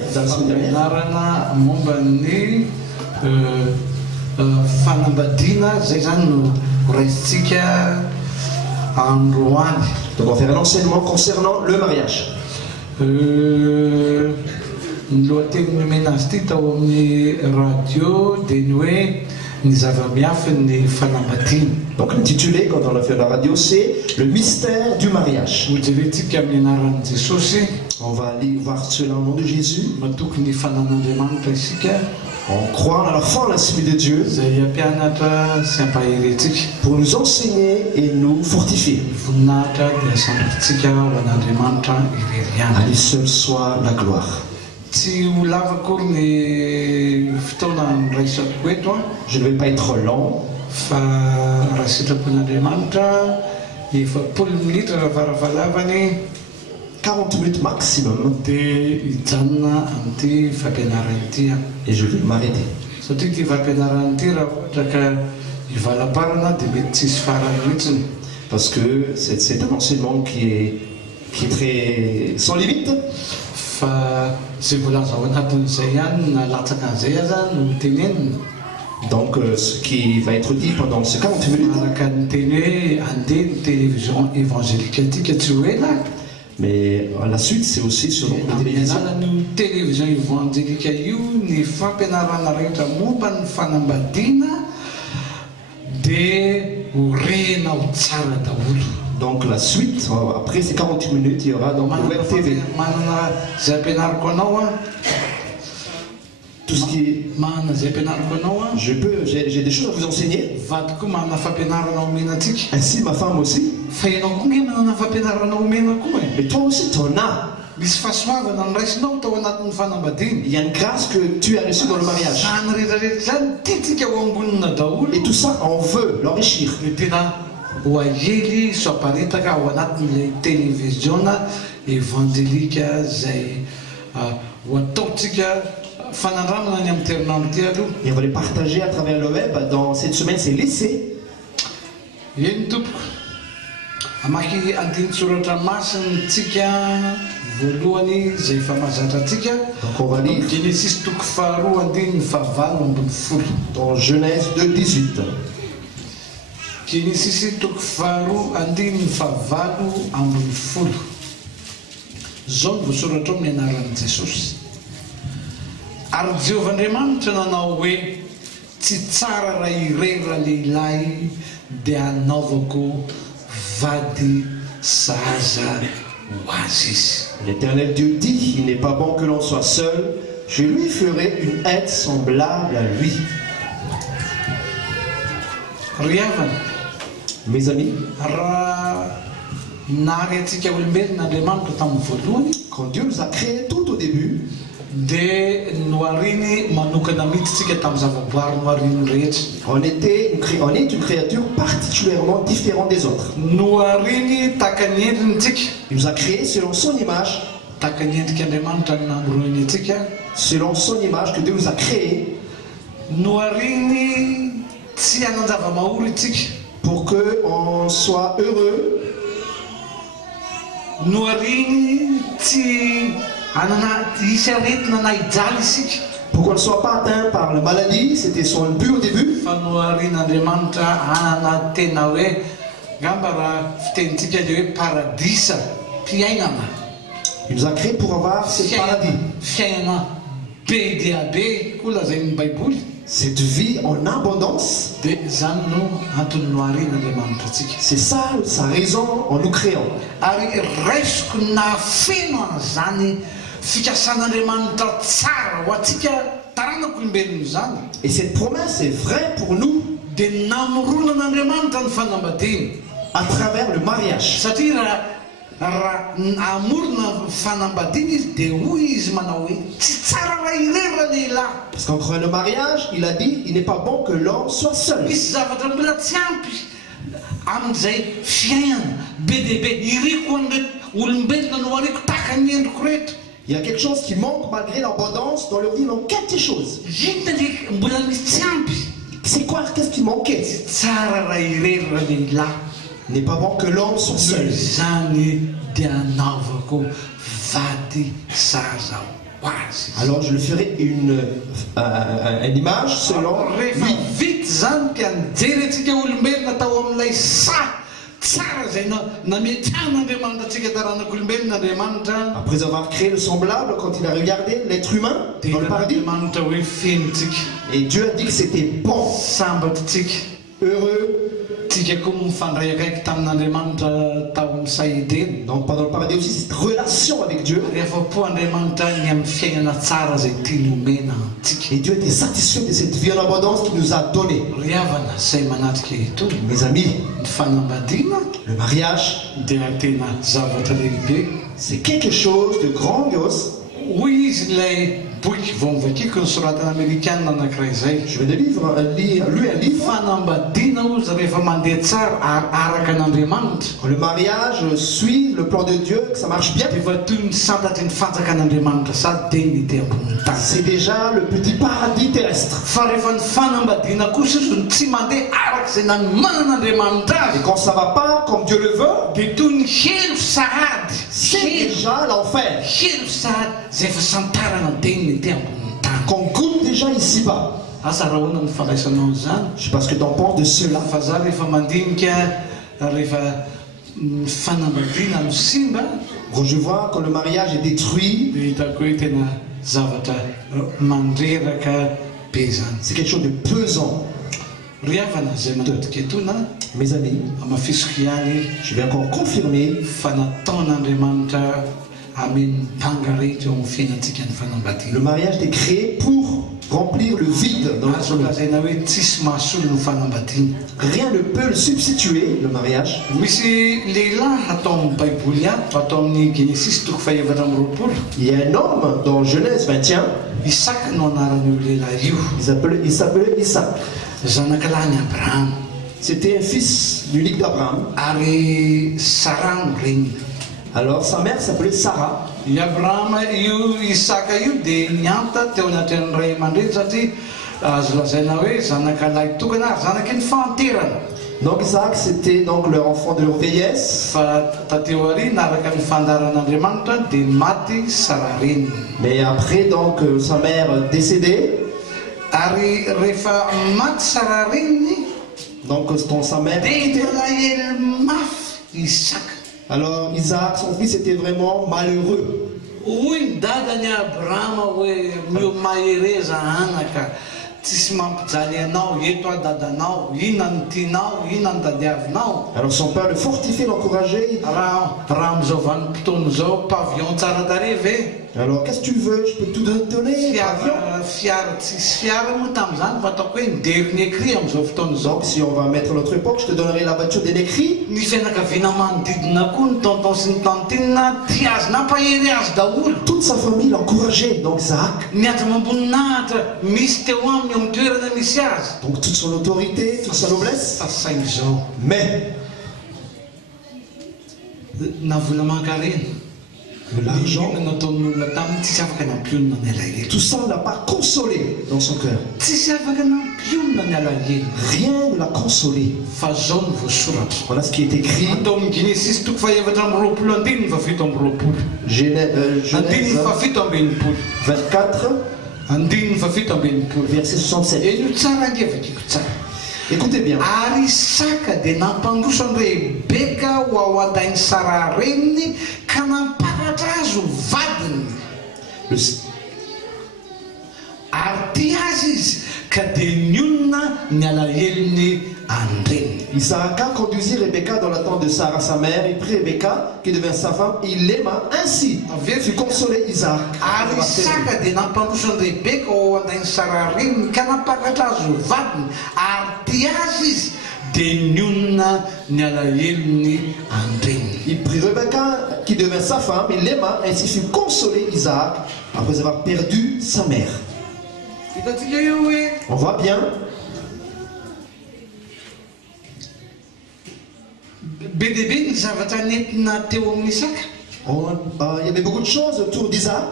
La semaine dernière. Donc on va faire un enseignement concernant le mariage. Donc intitulé, quand on l'a fait à la radio, c'est le mystère du mariage. On va aller voir cela au nom de Jésus. On croit à la foi, à l'Esprit de Dieu, pour nous enseigner et nous fortifier. À lui seul soit la gloire. Je ne vais pas être long. 40 minutes maximum. Et je vais m'arrêter. Parce que c'est un enseignement qui est très sans limite. Donc ce qui va être dit pendant ces 40 minutes. Mais à la suite, c'est aussi sur la télévision. Donc la suite, après ces 40 minutes, il y aura donc le web TV. Tout ce qui est... j'ai des choses à vous enseigner. Ainsi ma femme aussi. Mais toi aussi tu en as. Il y a une grâce que tu as reçue dans le mariage. Et tout ça, on veut l'enrichir. Et on va les partager à travers le web. Dans cette semaine, c'est l'essai. Donc on va lire dans Genèse 2:18. Ary Jehovandriamanitra nanao hoe tsy tsara raha irera lehilahy dia hanaovako vady zaza ho azy izy. L'Éternel Dieu dit, il n'est pas bon que l'on soit seul, je lui ferai une aide semblable à lui. Mes amis, quand Dieu nous a créés tout au début, on est une créature particulièrement différente des autres. Il nous a créés selon son image. Selon son image que Dieu nous a créés. Pour qu'on soit heureux. Pour qu'on ne soit pas atteint par la maladie, c'était son but au début. Il nous a créé pour avoir cette maladie. Cette vie en abondance. C'est ça sa raison en nous créant. Et cette promesse est vraie pour nous à travers le mariage. Parce qu'entre le mariage, il a dit, il n'est pas bon que l'homme soit seul. Il y a quelque chose qui manque malgré l'abondance. Dans leur vie, il manque quelque chose. C'est quoi? Qu'est-ce qui manquait? Il n'est pas bon que l'homme soit seul. azy. Alors je le ferai une image selon rehefa lui. vita zany ka nijery antsika olombelona tao amin'ilay tsara zay nametrahan'Andriamanitra antsika taranak'olombelon'Andriamanitra. Après avoir créé le semblable, quand il a regardé l'être humain dia dans le paradis, Andriamanitra hoe fenotsika et Dieu a dit que c'était bon, sambatritsika heureux. tsika koa mifandray akaiky tamin'Andriamanitra tao amin'ny saideny. Donc pendant le paradis aussi, cette relation avec Dieu. Rehefa po Andriamanitra ny amin'ny fiainana tsara zay tiany omena antsika. Et Dieu était satisfait de cette vie en abondance qu'il nous a donnée. Ry havana izay manatrika itony Mes amis, ny fanambadiana le mariage, dia tena zavatra lehibe. c'est quelque chose de grandiose. Hoy izy ilay boky vao mivakiko nosoratana amerikanina anankiray zay. Je viens de lui un livre. Fanambadiana ozy rehefa mandeha tsara araka an'Andriamanitra. Quand le mariage suit le plan de Dieu, que ça marche bien, Dia efa toy ny santatry ny fanjakan'Andriamanitra sady dia ny ety ambony tany. c'est déjà le petit paradis terrestre. Fa rehefa ny fanambadiana kosa izy tsy mandeha arak'izay nanomanan'Andriamanitra Et azy quand ça va pas comme Dieu le veut, dia toy ny helo sahady c'est déjà l'enfer. helo sahady zay efa santarana teny ety ambony tany. Qu'on goûte déjà ici-bas. Asa raha ahoana ny fandraisanao zany? Je sais pas ce que tu en penses de cela. Fa za rehefa mandinika rehefa fanambadiana no simba Quand je vois quand le mariage est détruit, dia hitako hoe tena zavatra mandreraka be zany. c'est quelque chose de pesant. Ry havana zay manodika etona Mes amis, amafisoko ihany je vais encore confirmer fa nataon'Andriamanitra ameny mpanga rehetra eo amin'ny fiainantsika ny fanambadiana. le mariage est créé pour remplir le vide dans notre azo vie. lazaina hoe tsisy mahasolo ny fanambadiana. Rien ne peut le substituer, le mariage. Misy lehilahy atao amin'ny baiboly ato atao amin'ny Genesis toko fahaefatra amby roapolo. Il y a un homme dans Genèse 21, Isaka no anaran'io lehilahy io, il s'appelait Isaac. zanak'alahy ny Abrahama C'était un fils unique d'Abraham. ary Sara no reniny. Alors sa mère s'appelait Sarah. I Abrahama io Isaka io dia nianta teo anatin'ny ray aman-dreny satria azo lazaina hoe zanak'alahy tokana ary zanaky ny fahanterana. Donc Isaac, c'était donc leur enfant de leur vieillesse. Fa tateo arina araka ny fandaran'Andriamanitra dia maty Sara reniny. Mais après, donc, sa mère décédée, Ary rehefa maty Sara reniny donc sa mère dia quittait. malahelo mafy Isaka. Alors Isaac, son fils, était vraiment malheureux. Hoy ny dadany Abrahama hoe miomahereza anaka tsisy mampijaly anao eto a dadanao, inona ny tianao, inona ny dadiavinao. Alors son père le fortifiait, l'encourageait. raha amin'izao vanim-potoana zao pavillon tsara tarehy ve? Alors qu'est-ce que tu veux? Je peux tout donner. Avion. Fiara tsisy fiara moa tamin'izany fa ataoko hoe mideriny écrit amin'izao fotoana zao. Donc si on va mettre notre époque, je te donnerai la voiture des nécris. Ny fianakaviana manodidina koa ny tonton sy ny tantinina tia azy nampahery azy daholo. Toute sa famille l'encourageait, donc Isaac. Niady mamboninahitra misy teo aminy eo amin'ny toerana misy azy. Donc toute son autorité, toute sa noblesse. Fa saingy zao Mais na vola mankarena l'argent, nataon'olona taminy tsisy afaka nampionina ny alahelo. tout ça ne l'a pas consolé dans son cœur. Tsisy afaka nampionina ny alahelo. Rien ne l'a consolé. Fa zao ny voasoratra Voilà ce qui est écrit. atao amin'ny Genesis toko fahaefatra amby roapolo andininy fafito amby roapolo Genèse andininy fafito amby enimpolo 24, andininy fafito amby enimpolo verset 67. io tsara angevakiko tsara. Écoutez bien. Ary Isaka dia nampandroso an Rebeka ho ao an-tainy Sara reniny ka nampakatra azy ho vadiny. Ary tia azy izy ka dia nionina ny alahelony andreniny. Isaac conduisit Rebecca dans la tente de Sarah sa mère. Il prit Rebecca qui devint sa femme. Il l'aima ainsi. Fut consolé Isaac. Ary Isaka dia nampandroso an Rebeka ho ao an-tainy Sara reniny ka nampakatra azy ho vadiny ary tia azy izy dia nionina ny alahelony andreniny. Il prit Rebecca qui devint sa femme. Il l'aima ainsi. Fut consolé Isaac après avoir perdu sa mère. Hitantsika io hoe On voit bien. be dia be ny zavatra nentina teo amin'ny Isaka. Il y avait beaucoup de choses autour d'Isaac.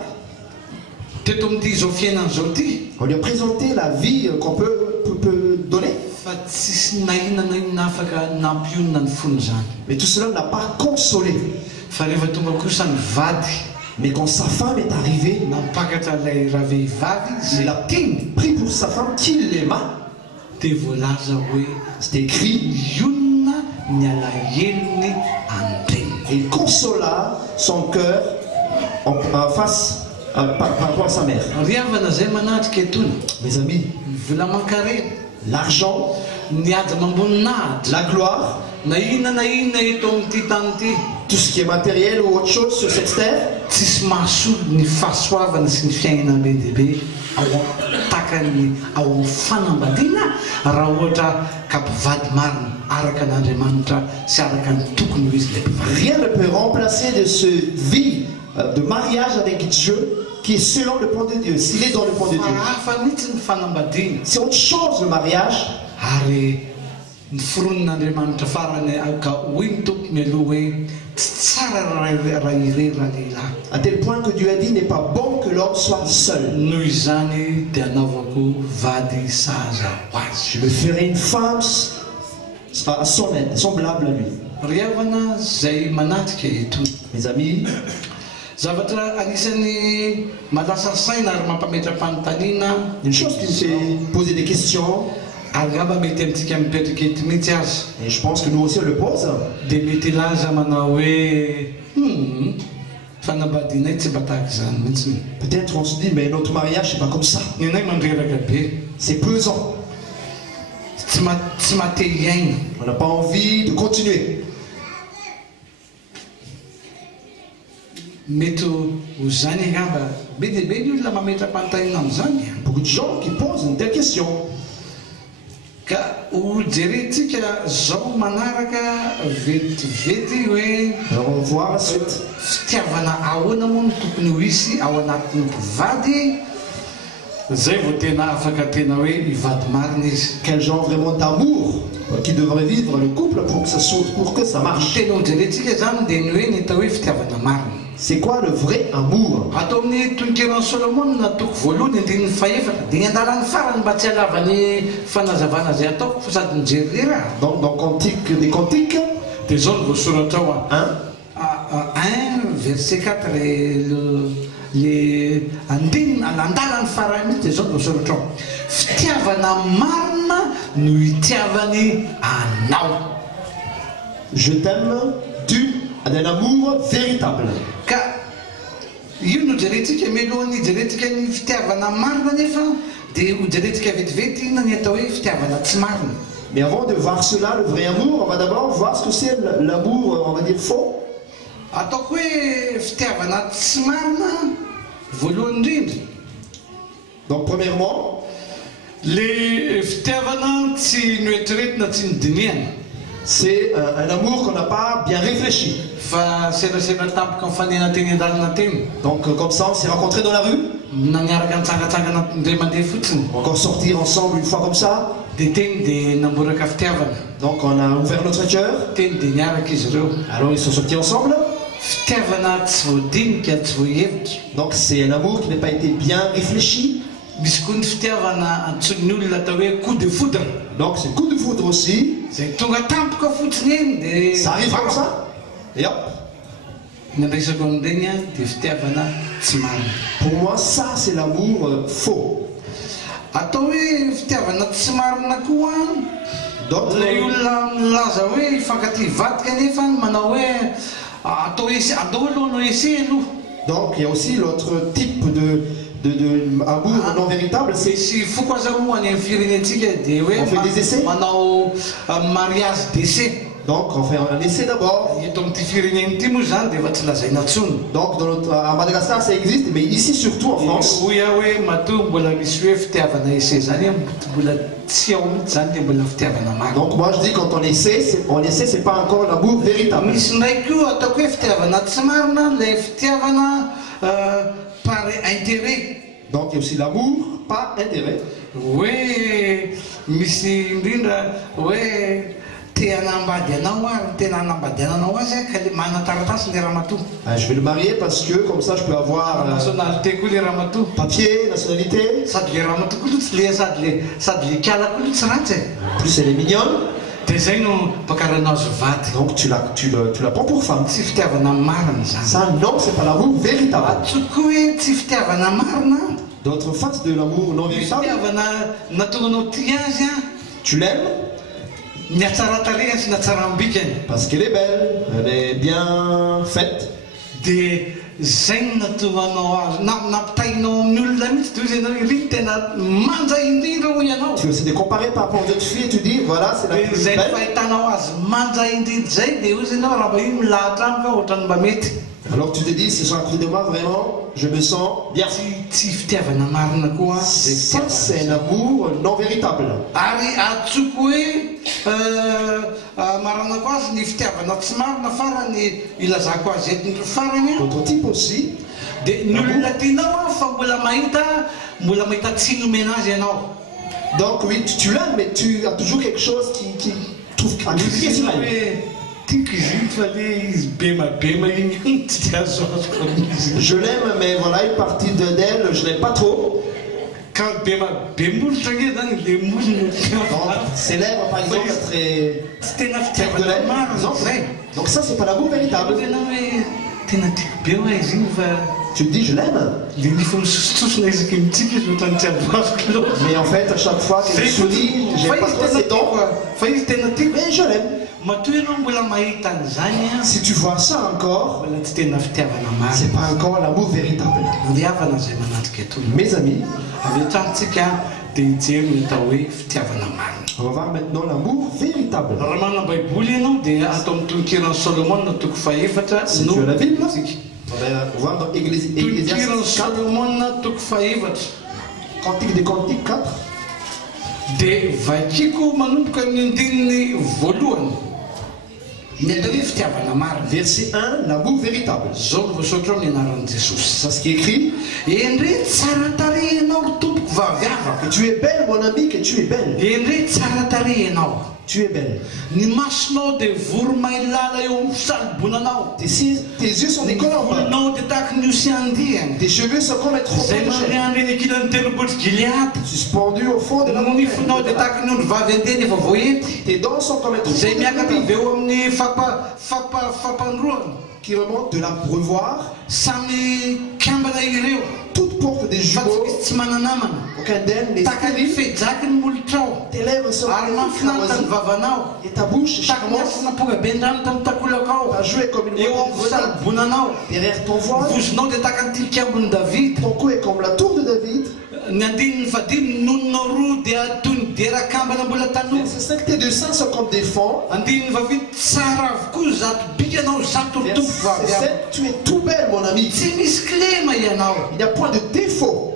Teto amin'ity zao fiainan'izao ty On lui a présenté la vie qu'on peut donner. fa tsisy nainana inona afaka nampionina ny fony zany. Mais tout cela n'a pas consolé. Fa rehefa tonga kosa ny vady Mais quand sa femme est arrivée, nampakatra ilay raha vehivavy il zay a pris pour sa femme qu'il l'aima. dia voalaza hoe C'est écrit. ionona ny alahelony andreny. Et il consola son cœur par rapport à sa mère. Ry havana zay manatrika etony Mes amis, ny vola mankarena, l'argent, ny ady mamboninahitra, la gloire, na inona eto amin'ity tany ity, tout ce qui est matériel ou autre chose sur cette terre, tsisy mahasolo ny fahasoavana sy ny fiainana be dehibe ao takany ao amin'ny fanambadiana raha ohatra ka mpivady marina araka an'Andriamanitra sy araka ny tokony ho izy ilay mpivady. rien ne peut remplacer de ce vie de mariage avec Dieu qui est selon le plan de Dieu, s'il est dans le plan de Dieu. Hafa mihitsy ny fanambadiana C'est autre chose le mariage. ary ny foronon'Andriamanitra farany ka hoy ny tompo mialoha hoe tsy tsara raha irery raha lehilahy. À tel point que Dieu a dit, n'est pas bon que l'homme soit seul. Noho izany dia anaovako vady sahaza ho azy. Je me ferai une femme à son aide, semblable à lui. Ry havana zay manatrika eto. Mes amis, Zavatra anisan'ny malasa saina ary mampametra-panontaniana une chose qui me fait poser des questions, angamba mety amintsika mipetraka eto mihitsy azy, et je pense que nous aussi on le pose, dia mety ilaza manao hoe fanambadiana tsy mba tahaka izany mihitsy. peut-être on se dit, mais notre mariage c'est pas comme ça. Ny anay mandreraka be, C'est pesant. tsy mahate hiaina. On n'a pas envie de continuer. Mety ho zany angamba be dia be ny olona mametra-panontaniana amin'izany. Beaucoup de gens qui posent une telle question. Ka ho jerentsika zao manaraka vetivety hoe Alors on va voir la suite. fitiavana ahoana moa no tokony ho isy ao anatin'ny mpivady, zay vao tena afaka tena hoe hivady marina izy. Quel genre vraiment d'amour qui devrait vivre le couple pour que ça marche. Tena ho jerentsika zany dia ny hoe ny atao hoe fitiavana marina. C'est quoi le vrai amour? Atao amin'ny tonikeran'ny Solomon natoko voalohany andininy faefatra dia ny andalan'ny farany mba tsy halavany fanazavana zay ataoko fa sady mijery raha. Donc dans Cantique des Cantiques, Dia zao no voasoratra ao 1, 1 verset 4 le andalan'ny farany mihitsy dia zao no voasoratra ao. Fitiavana marina no hitiavany anao. je t'aime, tu as un amour véritable. Ka io no jerentsika mialohan'ny jerentsika ny fitiavana marina nefa dia ho jerentsika vetivety inona ny atao hoe fitiavana tsy marina. Mais avant de voir cela, le vrai amour, on va d'abord voir ce que c'est l'amour, on va dire faux. Ataoko hoe fitiavana tsy marina voalohany indrindra. Donc premièrement, le fitiavana tsy noeritreretina tsy nodiniana c'est un amour qu'on n'a pas bien réfléchi. fa serasera tampoka mifanena teny an-dalana teny. Donc comme ça, on s'est rencontrés dans la rue, Naniaraka nitsangatsangana indray mandeha fotsiny on va encore sortir ensemble une fois comme ça. dia teny dia namboraka fitiavana. Donc on a ouvert notre cœur, Teny dia niaraka izy ireo. alors ils sont sortis ensemble. Fitiavana tsy voadinika tsy voahevitra. Donc c'est un amour qui n'a pas été bien réfléchi. Misy koa ny fitiavana antson'ny olona atao hoe coup de foudre. Donc c'est coup de foudre aussi. Zay tonga tampoka fotsiny eny dia Ça arrive comme ça. Et hop. ny resako amin'ireny a dia fitiavana tsy marina. Pour moi, ça c'est l'amour faux. Atao hoe fitiavana tsy marina koa D'autres, ilay olona milaza hoe hifankaty vadika nefa manao hoe atao aloha no ese aloha. donc il y a aussi l'autre type de amour non véritable, c'est Misy foko azahoany amin'ny firenentsika dia hoe On fait des essais? manao mariage d'essai. donc on fait un essai d'abord. Eto amin'ity fireneny ity moa zany dia efa tsy lazaina intsony. Donc à Madagascar ça existe, mais ici surtout en France, Hoy aho hoe matoa mbola misy hoe fitiavana ese zany mbola tsy ao mihitsy zany dia mbola fitiavana marina. donc moi je dis quand on essaie, c'est pas encore l'amour véritable. Misy ndraiky io ataoko hoe fitiavana tsy marina ilay fitiavana par intérêt. Donc il y a aussi l'amour par intérêt. Hoe misy indrindra hoe te hanambady anao ary tena hanambady anao azy ka le manataratasy le ramatoa. Je vais le marier parce que comme ça je peux avoir Nationalité koa le ramatoa. papier, nationalité. Sady le ramatoa koa aloha tsy le sady le kiala koa aloha tsy ratsy e. En plus elle est mignonne. Donc tu la prends pour femme. Ça, non, c'est pas l'amour véritable. D'autres faces de l'amour non véritable. Tu l'aimes parce qu'elle est belle, elle est bien faite. Tu essaies de comparer par rapport aux autres filles et tu dis voilà, c'est la plus belle. Alors tu te dis, ce sont à côté de moi, vraiment, je me sens bien. Ça, c'est un amour non véritable. D'autres types aussi. Donc oui, tu l'aimes, mais tu as toujours quelque chose qui trouve à critiquer sur elle. Je l'aime, mais voilà, une partie d'elle, je l'aime pas trop. Ses lèvres, par exemple, très de lait. Donc ça, c'est pas l'amour véritable. Tu te dis, je l'aime. Mais en fait, à chaque fois qu'elle sourit, j'aime pas trop ses dents. Mais je l'aime. Si tu vois ça encore, c'est pas encore l'amour véritable. Mes amis, on va voir maintenant l'amour véritable. Si tu as la Bible, on va voir dans Ecclésiaste 4, Cantique des Cantiques 4. Verset 1, l'amour véritable. C'est ce qui est écrit. Que tu es belle, mon ami, que tu es belle. Tu es belle. Tes yeux sont des colombes. Tes cheveux sont comme un tronc suspendus au fond de la montagne. Tes dents sont comme un tronc qui remonte de l'abreuvoir. Toute porte des jumeaux. Aucun d'elles n'est stérile. Tes lèvres sont et ta bouche charmante. Ta joue est comme une montagne derrière ton voile. Ton cou est comme la tour de David. Verset 5, tes deux seins sont comme des fonds. Verset 7, tu es tout belle, mon ami. Il n'y a point de défaut.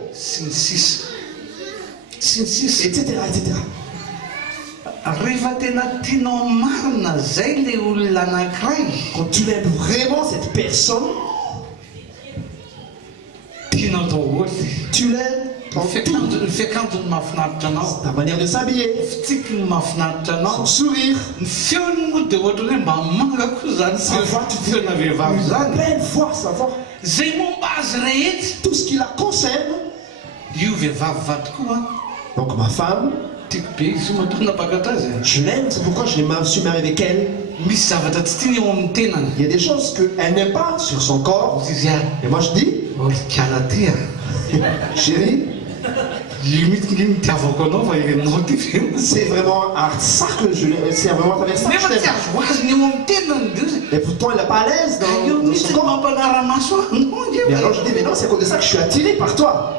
Etc. etc. Quand tu aimes vraiment cette personne, tu l'aimes. Ta manière de s'habiller, son sourire, sa voix, tu fais une belle voix, sa voix. Tout ce qui la concerne. Donc ma femme, je l'aime, c'est pourquoi je me suis marié avec elle. Il y a des choses qu'elle n'aime pas sur son corps. Et moi je dis, chérie, c'est vraiment à ça que je l'aime. C'est vraiment à travers ça que je l'aime. Et pourtant elle n'est pas à l'aise dans son corps. Et alors je dis, mais non, c'est à cause de ça que je suis attiré par toi.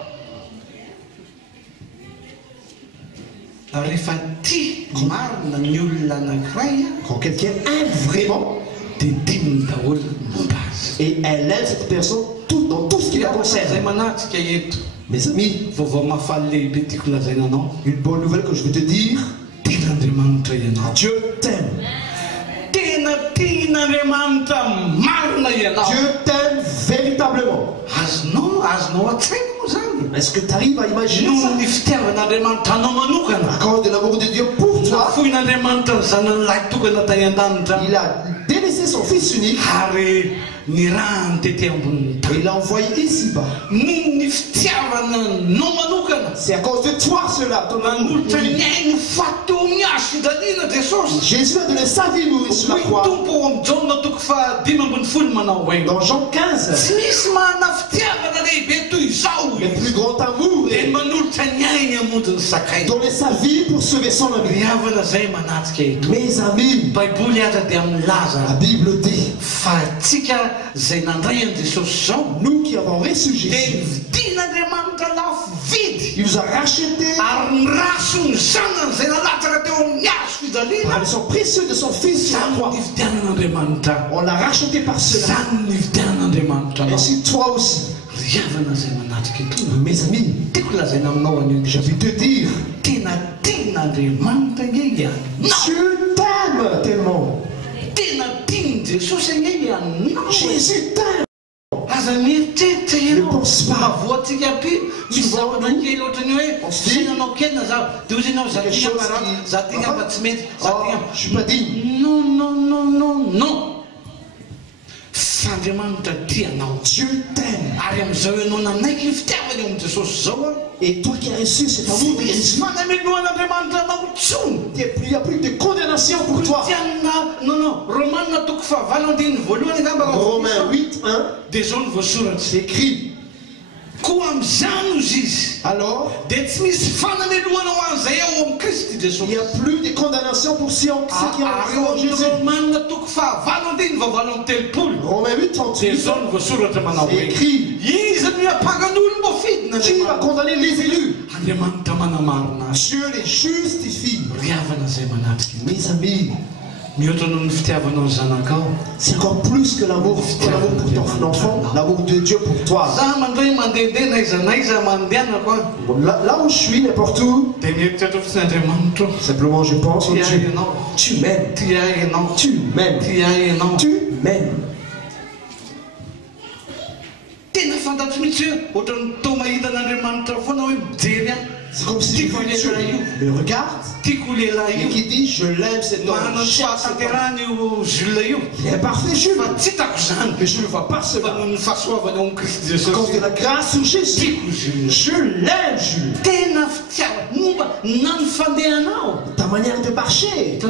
Quand quelqu'un aime vraiment, et elle aime cette personne dans tout ce qui la concerne. Mes amis, une bonne nouvelle que je veux te dire, Dieu t'aime. Dieu t'aime véritablement. Est-ce que tu arrives à imaginer ça? À cause de l'amour de Dieu pour toi, il a délaissé son fils unique et il l'a envoyé ici-bas. C'est à cause de toi cela, ton amour. Jésus a donné sa vie mourir sur la croix. Dans Jean 15, le plus grand amour est donner sa vie pour sauver son ami. Mes amis, la Bible dit, nous qui avons reçu Jésus, il nous a rachetés par le sang précieux de son Fils sur la croix. On l'a racheté par cela. Ainsi toi aussi. Mes amis, je vais te dire, Dieu t'aime tellement. Jésus t'aime. Ne pense pas. Tu vois, on se dit, quelque chose qui... Oh, je suis pas digne. Non. Dieu t'aime. Et toi qui as reçu cet amour de Jésus, il n'y a plus de condamnation pour toi. Romains 8, 1, c'est écrit. Alors, il n'y a plus de condamnation pour ceux qui ont cru en Jésus. Romains 8, 38, c'est écrit. Qui va condamner les élus? Dieu les justifie. Mes amis, c'est encore plus que l'amour pour ton enfant, l'amour de Dieu pour toi. Là où je suis, n'importe où, simplement je pense au Dieu. Tu m'aimes. Tu m'aimes. Tu m'aimes. C'est comme si Dieu le regarde et qui dit je l'aime cet homme. Il est parfait, Jules. Mais je ne le vois pas cela. À cause de la grâce sur Jésus. Je l'aime, Jules. Ta manière de marcher. Quand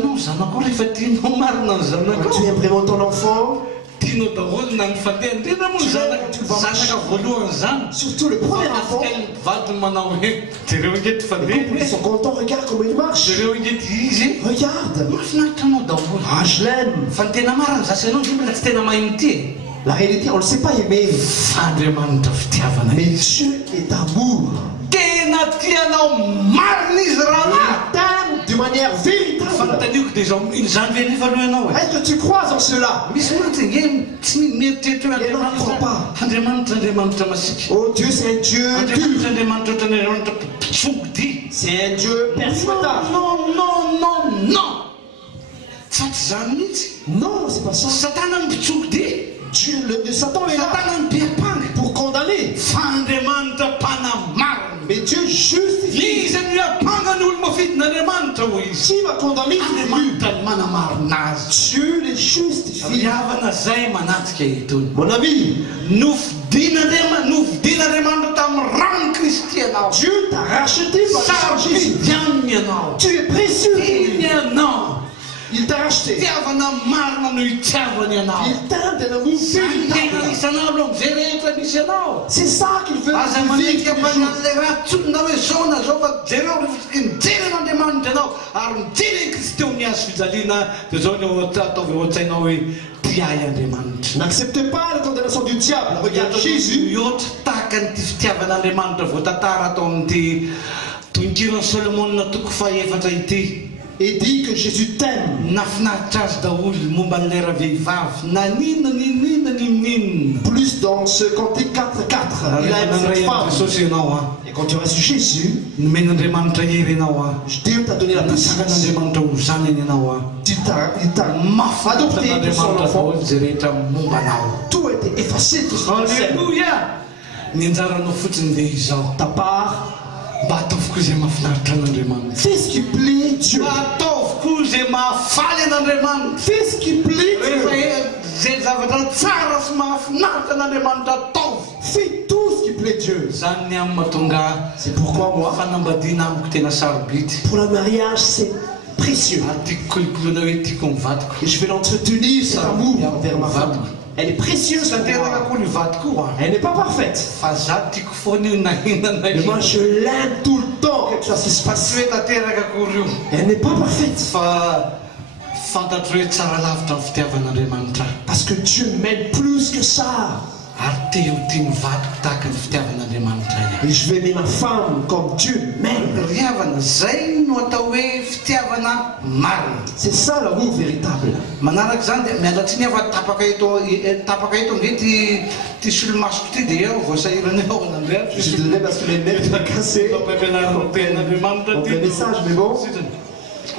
tu aimes vraiment ton enfant, surtout le premier enfant, ils sont contents, regarde comment il marche. Regarde. Ah, je l'aime. La réalité, on ne le sait pas aimer. Mais Dieu est amour. Il t'aime de manière véritable. Est-ce que tu crois en cela? Il n'en croit pas. Oh Dieu, c'est un Dieu dur. C'est un Dieu perfectable. Non, c'est pas ça. Dieu, le Satan est là pour condamner. Mais Dieu justifie. Qui va condamner Dieu les justifie. Mon ami, Dieu t'a racheté par Jésus. Tu es précieux pour lui. Il t'a racheté. Il t'aime d'un amour véritable. C'est ça qu'il veut vivre N'accepte pas la condamnation du diable. Regarde Jésus. Et dit que Jésus t'aime. Plus dans ce cantique 4:4, il aime cette femme. Et quand tu restes Jésus, Dieu t'a donné la puissance. Il t'a adopté pour son enfant. Tout a été effacé. Alléluia. Ta part. Fais ce qui plaît Dieu. Fais ce qui plaît Dieu. Fais tout ce qui plaît Dieu. C'est pourquoi moi, pour le mariage, précieux. Et je vais l'entretenir, cet amour envers ma femme. Elle est précieuse pour moi. Elle n'est pas parfaite. Mais moi je l'aime tout le temps, quelque chose qui se passe. Elle n'est pas parfaite. Parce que Dieu m'aime plus que ça. Et je vais aimer ma femme comme Dieu m'aime. C'est ça l'amour véritable. Je suis désolé parce que les nerfs sont cassés. On fait un message, mais bon.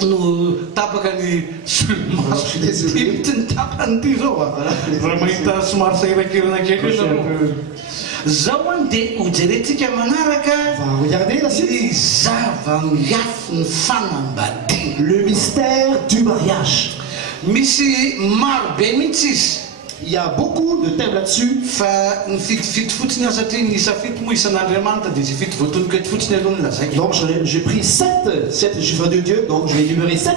No tapakany je suis désolé. Vraiment hita somary sahirahirana kely zao andeha hojerentsika manaraka ny zava-miafy ny fanambadiana. Le mystère du mariage. Misy maro be mihitsy izy. Il y a beaucoup de thèmes là-dessus. Donc j'ai pris 7 chiffres de Dieu, donc je vais énumérer 7.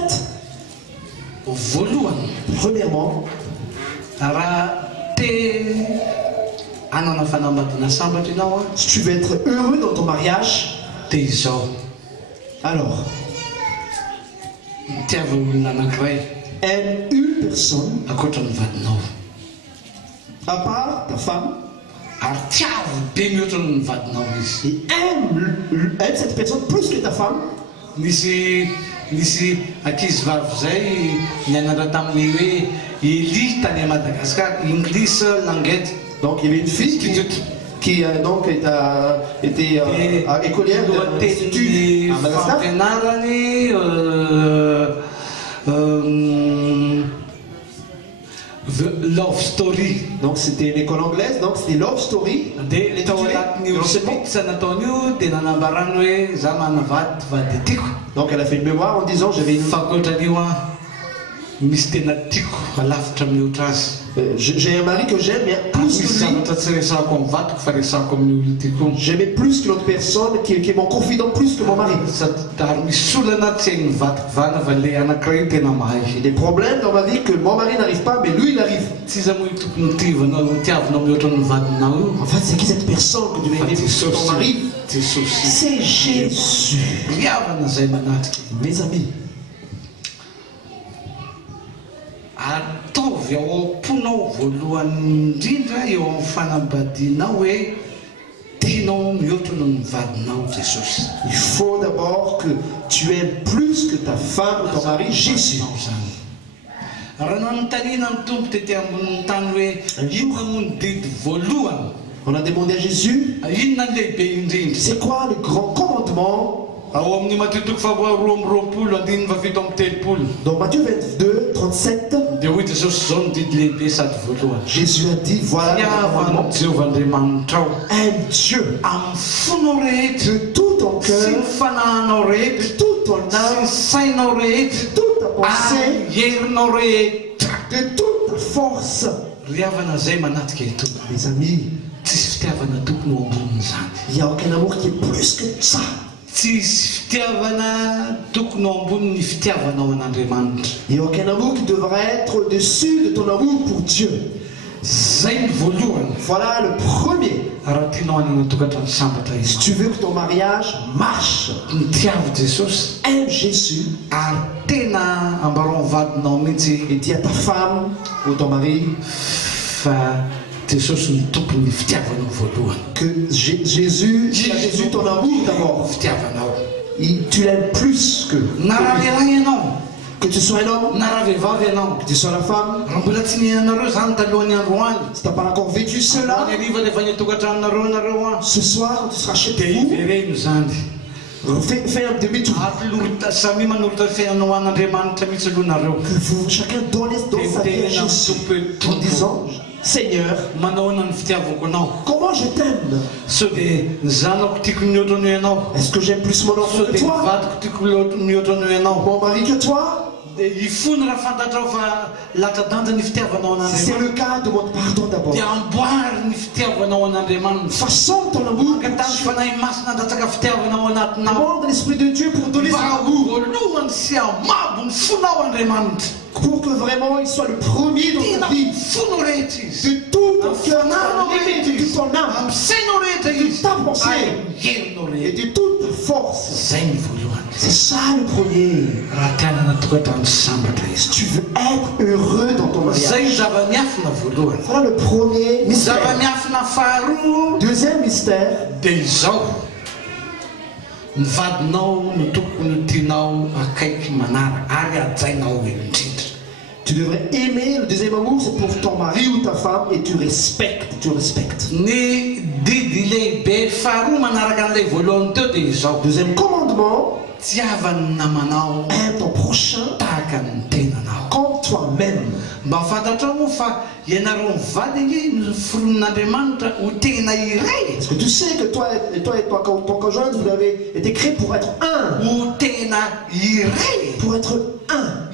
Premièrement, si tu veux être heureux dans ton mariage, alors aime une personne à part ta femme, et aime cette personne plus que ta femme. Nisy akizivavy zay nianatra tamin'ny hoe Eli tany Madagascar, English language. Donc il y avait une fille qui donc était écolière de l'Institut à Madagascar. Love Story. Donc c'était une école anglaise, donc c'était Love Story. Donc elle a fait une mémoire en disant j'avais une j'ai un mari que j'aime plus que lui. J'aimais plus que l'autre personne qui est mon confident plus que mon mari. Il y a des problèmes dans ma vie que mon mari n'arrive pas, mais lui il arrive. En fait, c'est qui cette personne que tu veux aimer plus que ton mari? C'est Jésus. Mes amis. Il faut d'abord que tu aimes plus que ta femme ou ton mari Jésus. On a demandé à Jésus, c'est quoi le grand commandement? Dans Matthieu 22, 37, Jésus a dit, voilà le commandement. Aime Dieu de tout ton cœur, de toute ton âme, de toute ta pensée, de toute ta force. Mes amis, il n'y a aucun amour qui est plus que ça. Il n'y a aucun amour qui devrait être au-dessus de ton amour pour Dieu. Voilà le premier. Si tu veux que ton mariage marche, aime Jésus et dis à ta femme ou ton mari que Jésus ton amour d'abord. Tu l'aimes plus que tu sois un homme, que tu sois la femme. Si tu n'as pas encore vécu cela, ce soir tu seras chez vous. Fais un demi-tour. Que vous, chacun donne sa vie à Jésus en disant, Seigneur, comment je t'aime? Est-ce que j'aime plus mon enfant que toi? Mon mari que toi? C'est le cas, demande pardon d'abord. Façon ton amour. Demande l'Esprit de Dieu pour donner son amour. Pour que vraiment il soit le premier dans ta vie. De tout ton cœur, de ton âme, de ta pensée et de toute ta force. C'est ça le premier. Si tu veux être heureux dans ton mariage, voilà le premier mystère. Deuxième mystère. Tu devrais aimer, le deuxième amour, c'est pour ton mari ou ta femme et tu respectes. Deuxième commandement, aime ton prochain comme toi-même. Est-ce que tu sais que toi et ton conjoint, vous avez été créés pour être un. Pour être un.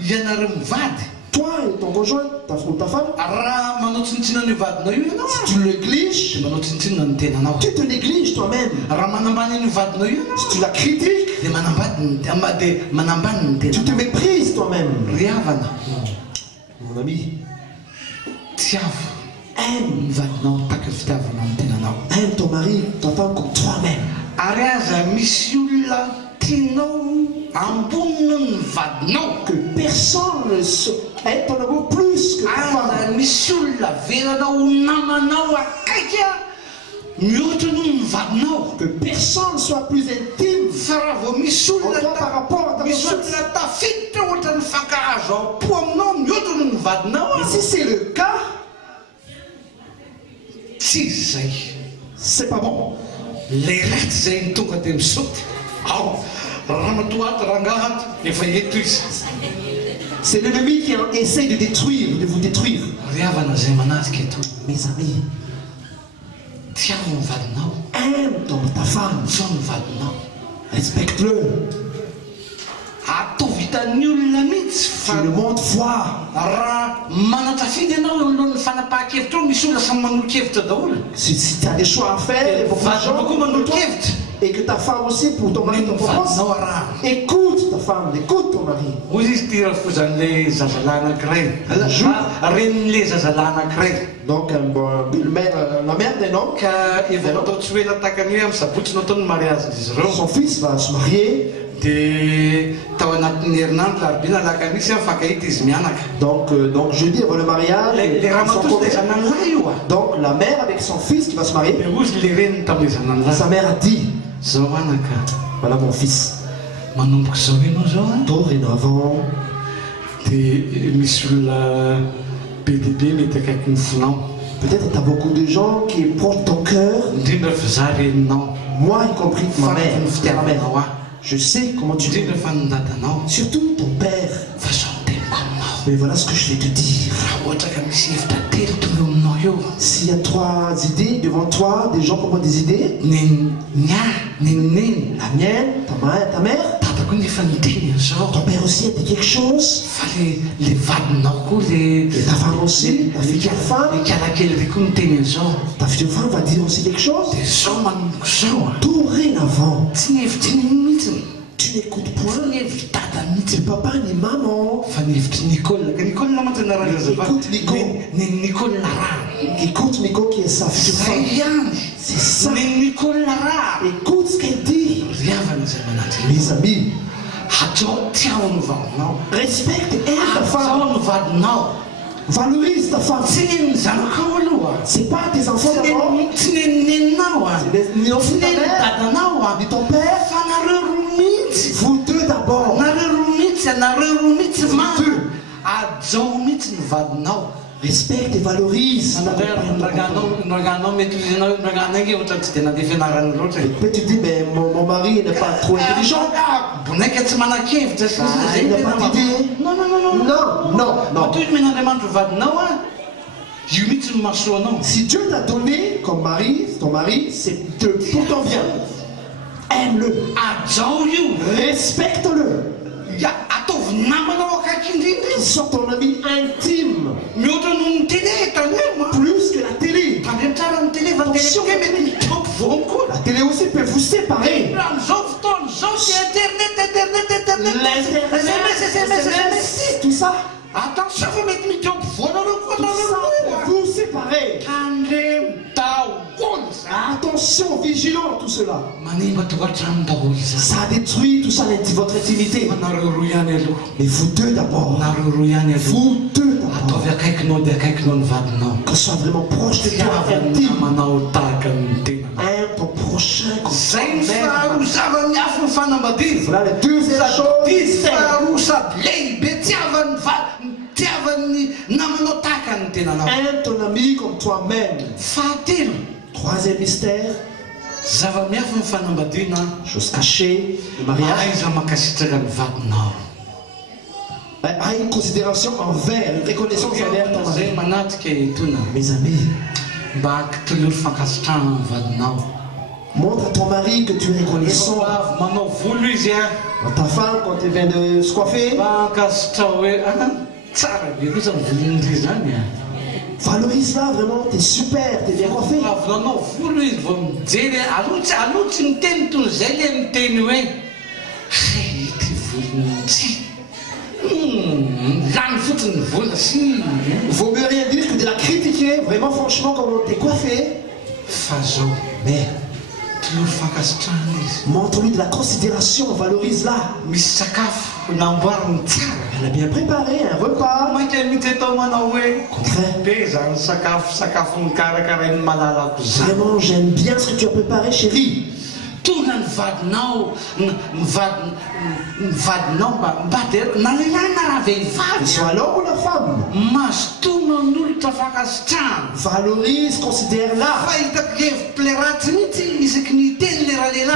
Toi et ton conjoint, ta femme, si tu négliges, tu te négliges toi-même. Si tu la critiques, tu te méprises toi-même. Mon ami, aime ton mari, ta femme comme toi-même. Que personne ne aime ton amour plus que ta femme. Que personne soit plus intime en toi par rapport à ta conjointe. Et si c'est le cas, c'est pas bon. C'est l'ennemi qui essaie de détruire, de vous détruire. Mes amis, aime ta femme, respecte-le. Tu le montres foi. Si tu as des choix à faire, et que ta femme aussi, pour ton mari, ton propose, écoute ta femme, écoute ton mari. Donc, la mère d'un homme, son fils va se marier. Donc jeudi avant le mariage, donc la mère avec son fils qui va se marier, sa mère a dit, voilà mon fils, dorénavant, peut-être tu as beaucoup de gens qui portent ton cœur, moi y compris ma mère, je sais comment tu es, surtout ton père. Mais voilà ce que je vais te dire. S'il y a 3 idées devant toi, des gens qui ont des idées, la mienne, ta mère, ton père aussi a dit quelque chose, et ta femme aussi, ta future femme va dire aussi quelque chose. Dorénavant, tu n'écoutes point ni papa ni maman. Écoute Nico qui est sa future femme. C'est ça. Écoute ce qu'elle dit. Mes amis, respecte et aime ta femme. Valorise ta femme. C'est pas tes enfants d'abord. C'est ni enfants de ta mère, ni ton père. Vous deux d'abord. Respecte et valorise. Mais tu dis, mais mon mari n'est pas trop intelligent. Il n'a pas d'idée. Non. Si Dieu t'a donné comme mari, ton mari, c'est pour ton bien. Aime-le. Respecte-le. qui sont ton ami intime. Plus que la télé. Attention, la télé aussi peut vous séparer. L'internet, tout ça. Attention, vous mettez mes jobs, vous séparez. Attention, vigilant tout cela. Ça détruit tout ça, votre intimité. Mais vous deux d'abord. Vous deux d'abord. Que soit vraiment proche de toi, intime. Aime ton prochain comme voilà les deuxième chose. Aime ton ami comme toi-même. Troisième mystère. Chose cachée, le mariage. A une considération envers, une reconnaissance envers ton mari. Mes amis, montre à ton mari que tu es reconnaissant. Ta femme, quand elle vient de se coiffer, valorise-la vraiment, t'es super, t'es bien coiffé. Vaut mieux rien dire que de la critiquer, vraiment franchement, comment t'es coiffé. Mais montre-lui de la considération, valorise-la. Elle a bien préparé un repas. Vraiment, j'aime bien ce que tu as préparé, chérie. Soit l'homme ou la femme. Valorise, considère-la.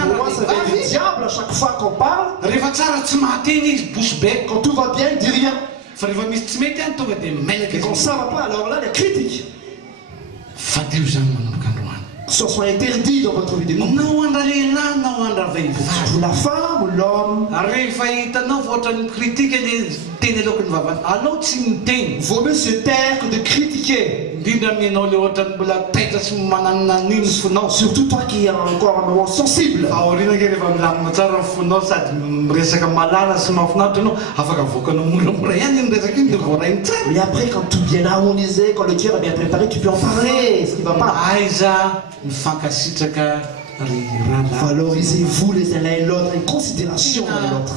Pour moi, ça va être le diable à chaque fois qu'on parle. Quand tout va bien, il dit rien. Et quand ça va pas, alors là, les critiques. Que ce soit interdit dans votre vie de couple. Pour la femme ou l'homme. Vaut mieux se taire que de critiquer. Surtout toi qui es encore un moment sensible. Et après, quand tout bien harmonisé, quand le cœur est bien préparé, tu peux en parler. Ce qui ne va pas. Valorisez-vous les uns et l'autre, en considération l'un et l'autre.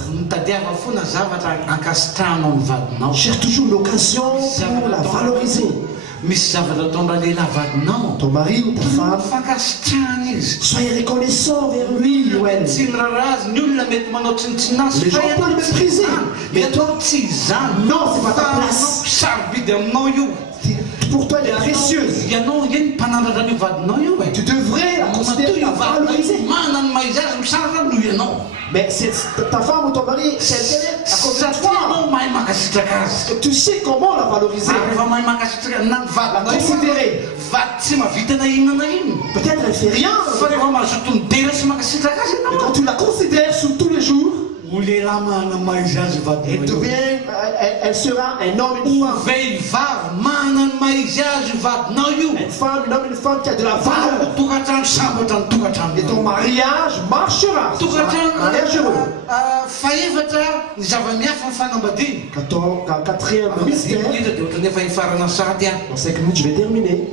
Cherche toujours l'occasion pour la valoriser. Ton mari ou ta femme, soyez reconnaissants vers lui ou elle. Les gens peuvent le mépriser, mais toi, non, c'est pas ta place. Pour toi, elle est précieuse. Tu devrais la considérer, la valoriser. Mais ta femme ou ton mari, c'est à cause de toi. Parce que tu sais comment la valoriser. La considérer. Peut-être elle fait rien. Mais quand tu la considères sous tous les jours, elle sera un homme, une femme. Une femme, un homme, une femme qui a de la valeur. Et ton mariage marchera. Mariage heureux. Quatrième mystère. Dans 5 minutes, je vais terminer.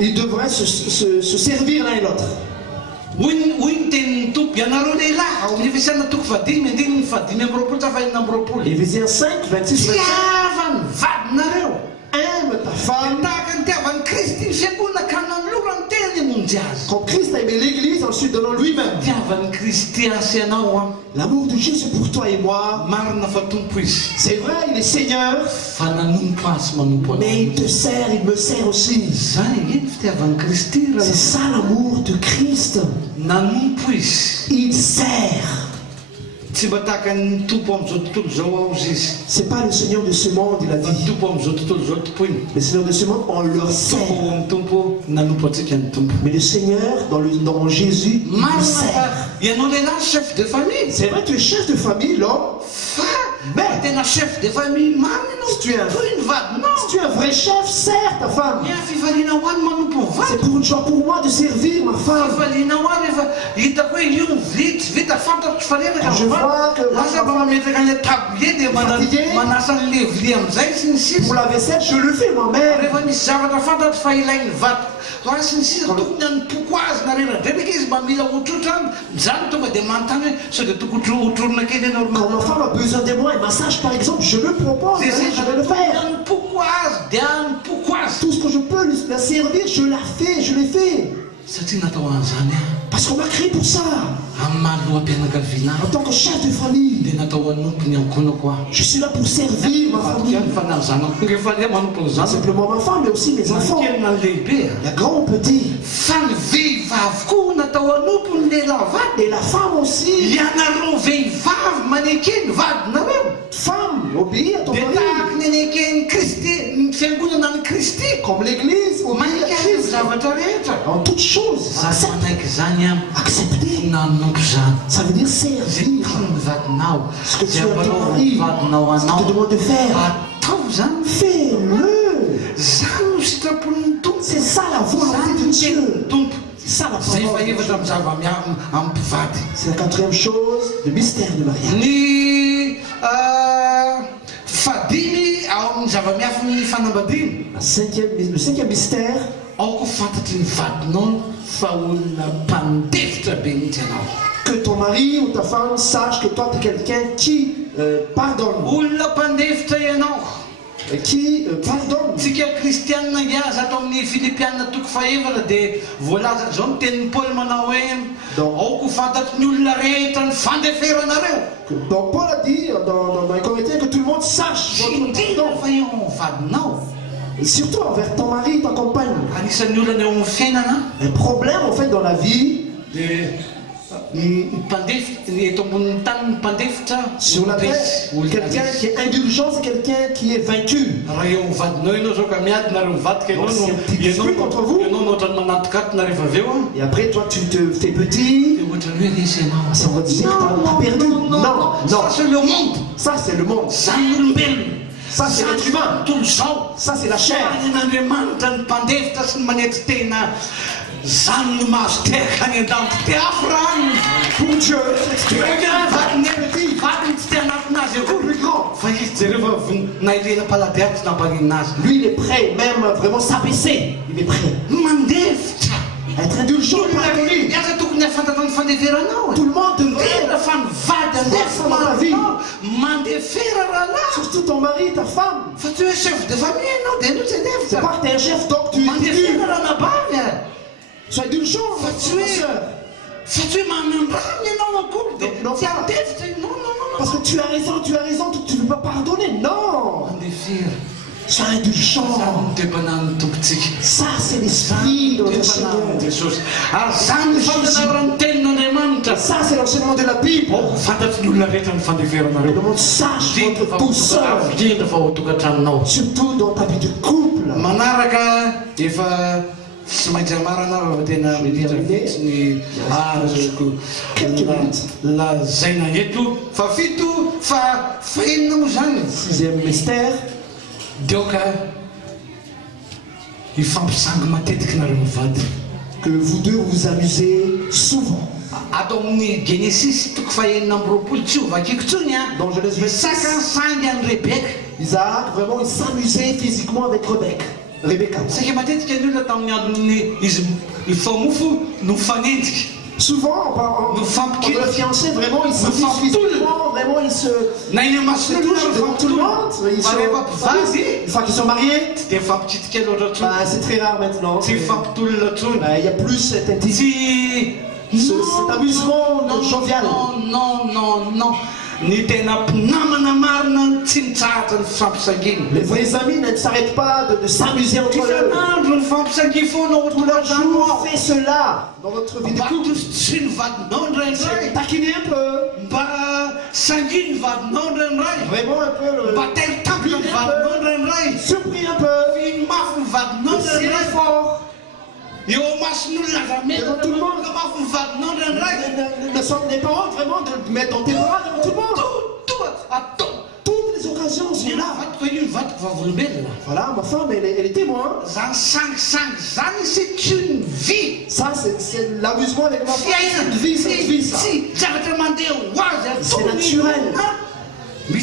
Ils devraient se servir l'un et l'autre. Éphésiens 5, 26, 27. Aime ta femme. Quand Christ a aimé l'église, ensuite donnant lui-même. L'amour de Jésus pour toi et moi. C'est vrai, il est Seigneur. Mais il te sert, il me sert aussi. C'est ça l'amour de Christ. Il sert. C'est pas le Seigneur de ce monde, il a dit. Le Seigneur de ce monde, on leur sert. Mais le Seigneur, dans Jésus, il nous sert. chef de famille. C'est vrai, tu es chef de famille, l'homme. Mais tu es un chef de famille, si tu es un vrai chef, sers ta femme. C'est pour une joie pour moi de servir ma femme. Quand je vois que ma femme pour la vaisselle, je le fais moi-même. Quand ma femme a besoin de moi, un massage par exemple, je le propose, je vais le faire. Tout ce que je peux la servir, je la fais, je l'ai fait. Parce qu'on m'a créé pour ça. En tant que chef de famille, je suis là pour servir ma famille. Pas simplement ma femme, mais aussi mes enfants. Il y a grand ou petit. Et la femme aussi. Femme, obéis à ton mari. Comme l'église, obéis à Christ. En toutes choses, accepter. Ça veut dire servir. Ce que tu as ton mari, ce qu'il te demande de faire, fais-le. C'est ça la volonté de Dieu. C'est ça la parole. C'est la quatrième chose, le mystère du mariage. Le cinquième mystère, que ton mari ou ta femme sache que toi tu es quelqu'un qui pardonne. Qui pardonne. Donc Paul a dit dans les Corinthiens que tout le monde sache votre pardon. Et surtout envers ton mari, ta compagne. Un problème en fait dans la vie sur la terre, quelqu'un qui est indulgent, c'est quelqu'un qui est vaincu. Dispute contre vous. Et après toi tu te fais petit. On va dire que t'as perdu. Non, ça c'est le monde. Ça c'est le monde. Ça c'est l'être humain. Ça c'est la chair. Pour Dieu, tu es petit. Lui il est prêt même vraiment s'abaisser. Il est prêt. Être indulgent. Tout le monde devrait faire dans la vie. Surtout ton mari, ta femme. C'est pas que tu es un chef, donc tu es sois indulgent. Parce que tu as raison, tu ne peux pas pardonner. Non. Sois indulgent. Ça, c'est l'esprit de notre Seigneur. Ça, c'est l'enseignement de la Bible. Le monde sache votre douceur. Surtout dans ta vie de couple. Sixième mystère, que vous deux vous amusez souvent. Dans Genèse 26, Isaac, vraiment, il s'amusait physiquement avec Rebecca. Souvent, quand le fiancé, vraiment, il s'affiche physiquement, vraiment, il se touche devant tout le monde. Une fois qu'ils sont mariés, c'est très rare maintenant. Il y a plus cet amusement jovial. Non. Les vrais amis ne s'arrêtent pas de s'amuser entre eux. Tout leur jour fait cela dans votre vie de couple. Taquiner un peu. Vraiment un peu. Surpris un peu. Serrer fort. Devant tout le monde. ne sont les parents vraiment de mettre dans tes bras devant tout le monde. Toutes les occasions sont là. Voilà, ma femme, elle est témoin. Ça, c'est une vie. Ça, c'est l'amusement avec ma femme. C'est une vie, ça. C'est naturel. Les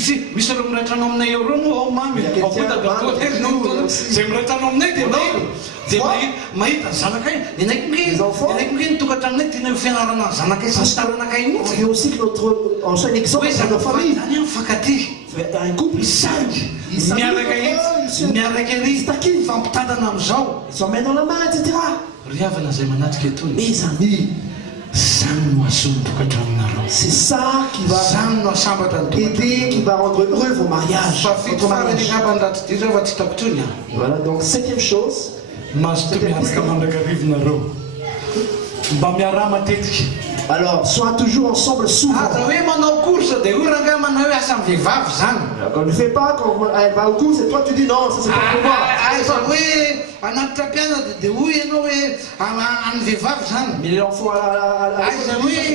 enfants, c'est aussi que notre ancien exemple de nos familles. Un couple, ils sont main dans la main, etc. Mes amis, c'est ça qui va aider, qui va rendre heureux vos mariages. Voilà, donc 7e chose. Alors, sois toujours ensemble souvent. Quand on ne fait pas, quand elle va au cours, c'est toi tu dis non, ça c'est pas pour moi. Mais l'enfant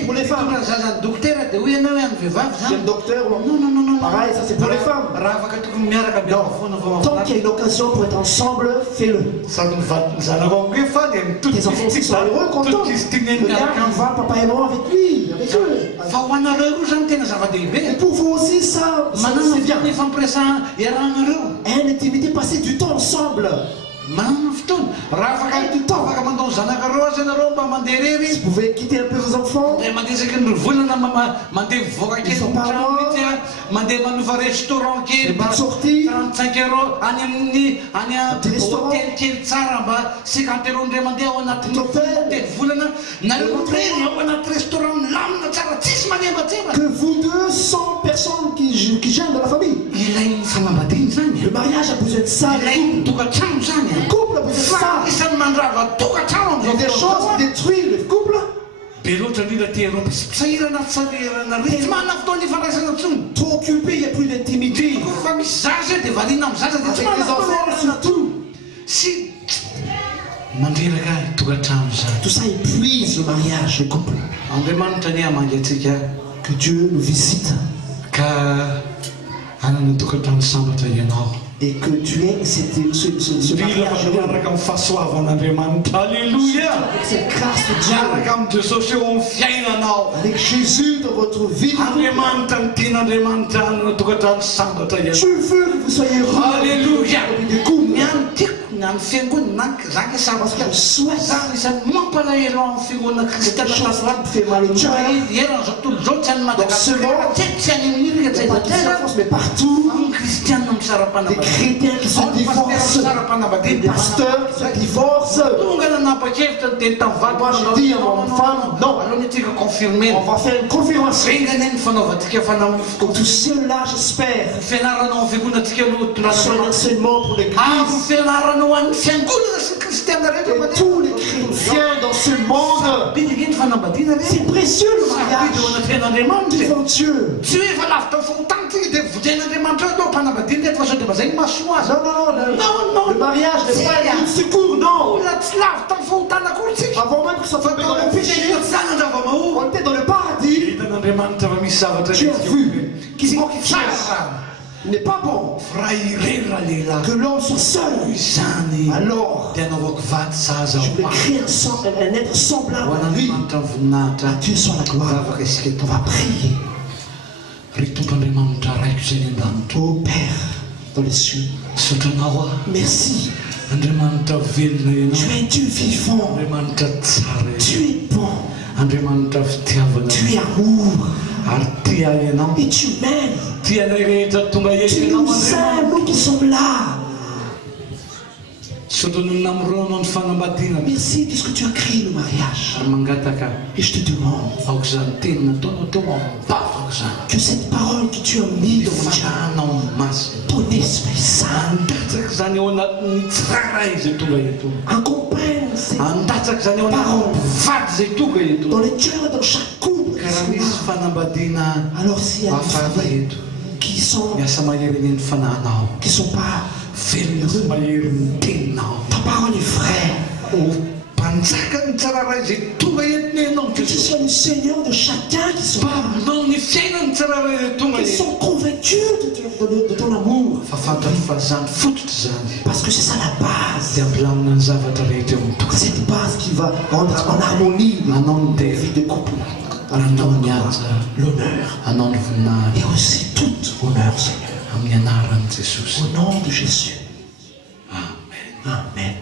pour les femmes. Le docteur, pareil, ça c'est pour les femmes. Non. Tant qu'il y a une occasion pour être ensemble, fais-le. Tes enfants aussi sont heureux, contents. Regarde, on va, papa et maman avec lui, avec eux. Et pour vous aussi, ça c'est bien. Une intimité, passer du temps ensemble. Vous pouvez quitter un peu vos enfants. Ils sont pas loin. Des bonnes sorties. Des restaurants. Que vous deux, 100 personnes qui gênent dans la famille. Le mariage a besoin de ça. Le couple a besoin de ça. Il y a des choses qui détruisent le couple. Trop occupé, il n'y a plus d'intimité. Avec les enfants surtout. Tout ça épuise le mariage, le couple. Que Dieu nous visite. Et que tu aies ce mariage Alléluia. avec cette grâce de Dieu. Avec Jésus dans votre vie. Je veux que vous soyez heureux. Alléluia. Parce qu'elle souhaite. C'est quelque chose qui fait mal au cœur. Dans ce monde, pas qu'ils s'enfoncent, mais partout. Des chrétiens qui se divorcent, des pasteurs qui se divorcent. Moi je dis à mon femme, non, on va faire une conférence. Pour tous ceux-là, j'espère, sur l'enseignement pour l'église. Et tous les chrétiens dans ce monde, c'est précieux le mariage devant Dieu. Non, le mariage n'est pas un secours, non. Avant même que ça soit dans le péché, on était dans le paradis. Tu as vu qu'il n'est pas bon que l'homme soit seul. Alors, je vais créer un être semblable à lui. À Dieu soit la gloire. On va prier. Ô Père dans les cieux, merci. Tu es Dieu vivant. Tu es bon. Tu es amour. Et tu m'aimes. Tu nous aimes, nous qui sommes là. Merci de ce que tu as créé le mariage. Et je te demande que cette parole que tu as mise dans ton Esprit Saint accompagne ces paroles dans les cœurs et dans chaque couple. Alors s'il y a des familles qui sont pas heureux, ta parole est vraie. Que tu sois le Seigneur de chacun qui sont convaincus de ton amour. Parce que c'est ça la base. Cette base qui va rendre en harmonie la vie de couple. L'honneur. Et aussi toute honneur, Seigneur. Au nom de Jésus. Amen. Amen.